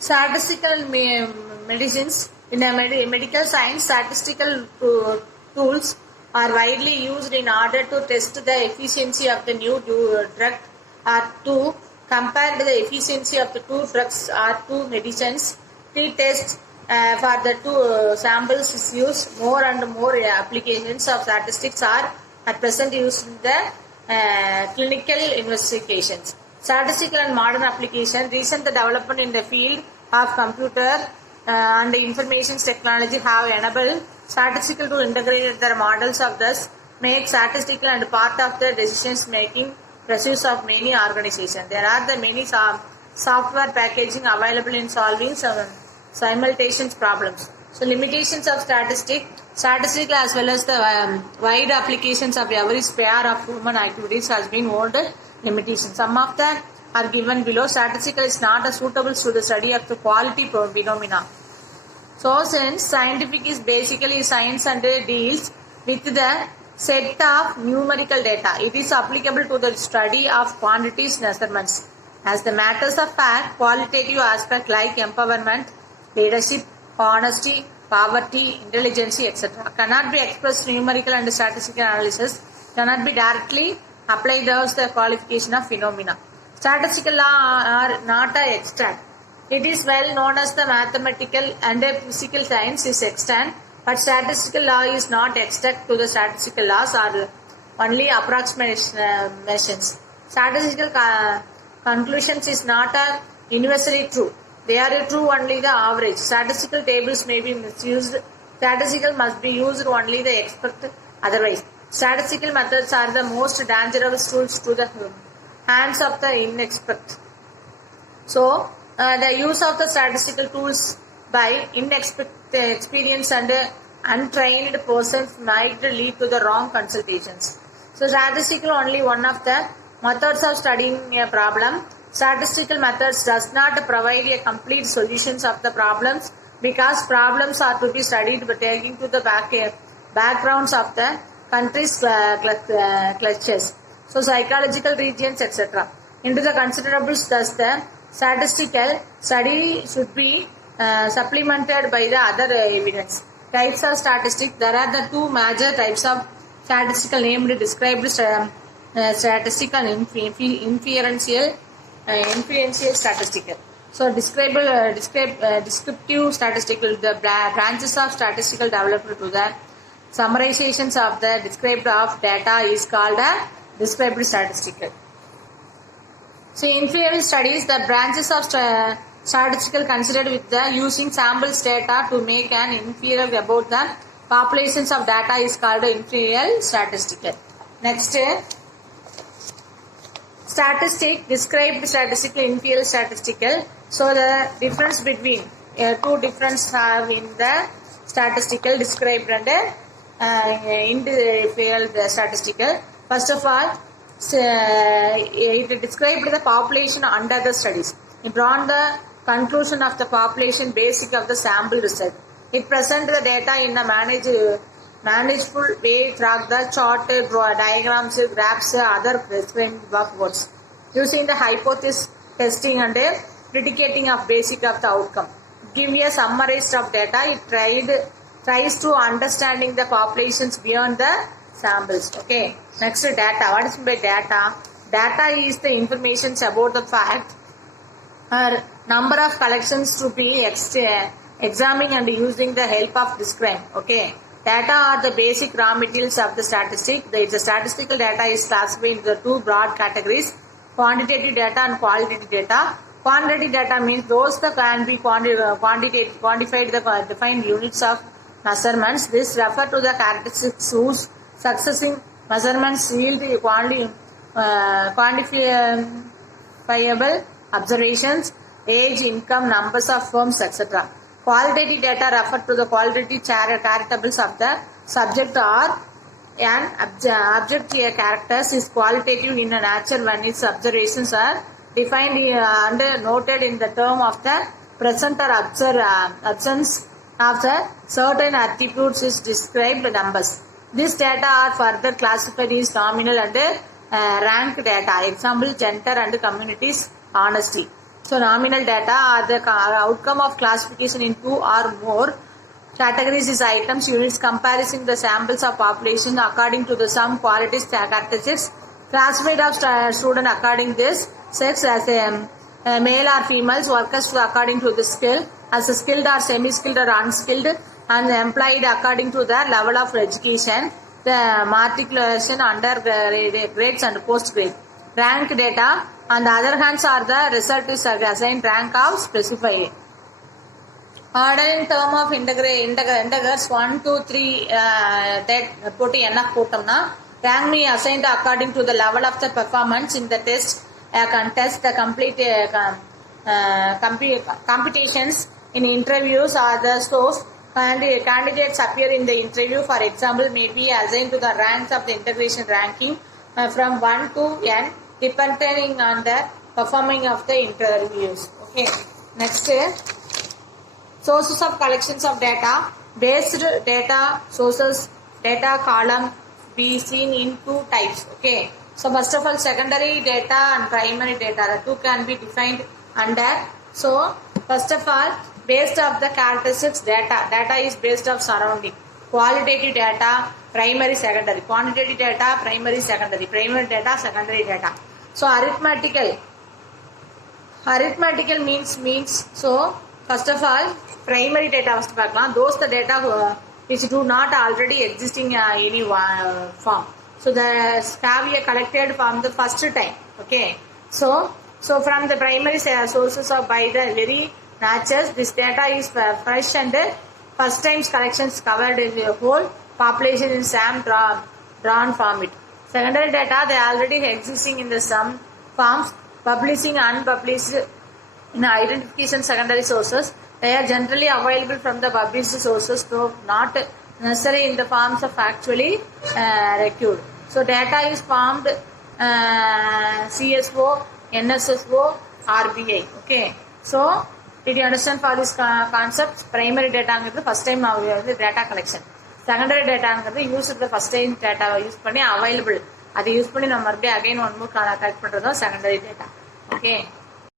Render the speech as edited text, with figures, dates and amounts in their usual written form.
Statistical medicines in a medical science, statistical tools are widely used in order to test the efficiency of the new drug or to compare the efficiency of the two drugs or two medicines. Pre-tests for the two samples is used. More and more applications of statistics are at present used in the clinical investigations. Statistical and modern application. Recent development in the field of computer and information technology have enabled statistical to integrate their models of thus make statistical and part of the decisions making process of many organizations. There are the many software packaging available in solving simultaneous problems. So limitations of statistical as well as the wide applications of every sphere of human activities has been old limitations. Some of them are given below. Statistical is not suitable to the study of the quality phenomena. So since scientific is basically science and deals with the set of numerical data, it is applicable to the study of quantities measurements. As the matters of fact, qualitative aspect like empowerment, leadership, honesty, poverty, intelligence, etc. cannot be expressed numerical and statistical analysis cannot be directly applied as the qualification of phenomena. Statistical law are not extant. It is well known as the mathematical and physical science is extant, but statistical law is not extant to the statistical laws are only approximations. Statistical conclusions is not universally true. They are true only the average. Statistical tables may be misused. Statistical must be used only the expert otherwise. Statistical methods are the most dangerous tools to the hands of the inexpert. So, the use of the statistical tools by inexperienced and untrained persons might lead to the wrong consultations. So, statistical only one of the methods of studying a problem. Statistical methods does not provide a complete solutions of the problems because problems are to be studied by taking to the backgrounds of the country's clutches. So psychological regions, etc. into the considerables. Thus, the statistical study should be supplemented by the other evidence. Types of statistics. There are the two major types of statistical named described statistical and inferential statistical. So, descriptive statistical. The branches of statistical developed to the summarizations of the described of data is called a described statistical. So, inferential studies, the branches of statistical considered with the using samples data to make an inference about the populations of data is called inferential statistical. Next, described statistical, inferential statistical. So, the difference between two difference have in the statistical, described and inferential statistical. First of all, it described the population under the studies. It drawn the conclusion of the population basic of the sample result. It present the data in a manageable way, track the chart, draw diagrams, graphs, other prescribed words. Using the hypothesis testing and predicating of basic of the outcome. Give a summarized of data. It tries to understanding the populations beyond the samples. Okay. Next, data. What is by data? Data is the information about the fact or number of collections to be examining and using the help of describe. Okay. Data are the basic raw materials of the statistic. The statistical data is classified into the two broad categories: quantitative data and qualitative data. Quantitative data means those that can be quantified the defined units of measurements. This refer to the characteristics whose successive measurements yield quantifiable observations, age, income, numbers of firms, etc. Qualitative data refer to the qualitative characteristics of the subject or an object characters is qualitative in a nature when its observations are defined and noted in the term of the present or absence of the certain attributes is described numbers. These data are further classified as nominal and rank data. Example, gender and communities, honesty. So nominal data are the outcome of classification in 2 or more categories is items, units, comparing the samples of population according to the some qualities characteristics. Classified of student according this sex as a male or females, workers according to the skill as a skilled or semi-skilled or unskilled, and employed according to their level of education. The matriculation under grades and post grade. Rank data on the other hands are the result is assigned rank of specified. Order in term of integers 1, 2, 3 that போட்டு என்ன போட்டோம்னா rank me assigned according to the level of the performance in the test contest the complete competitions in interviews are the source and candidates appear in the interview, for example, may be assigned to the ranks of the integration ranking from 1 to n depending on the performing of the interviews. Okay, next sources of collections of data. Based data sources data column be seen in 2 types. Okay, so first of all, secondary data and primary data, the two can be defined under. So first of all, based of the characteristics data is based of surrounding. Qualitative data, primary, secondary. Quantitative data, primary, secondary. Primary data, secondary data. So arithmetical means so first of all, primary data first பார்க்கலாம். Those the data which do not already existing any form, so the have a collected from the first time. Okay, so from the primary sources of by the very natures, this data is fresh and first times collections covered in the whole population in some drawn from it. Secondary data, they are already existing in the some forms, publishing unpublished in identification secondary sources. They are generally available from the published sources, though not necessarily in the forms of actually recorded. So data is formed CSO, NSSO, RBI. Okay, so did you understand for this concept? Primary data is first time data collection. Secondary data is used the first time data use பண்ணி available. அதை use பண்ணி நம்ம மறுபடியும் again one more collect பண்றதும் secondary data. Okay.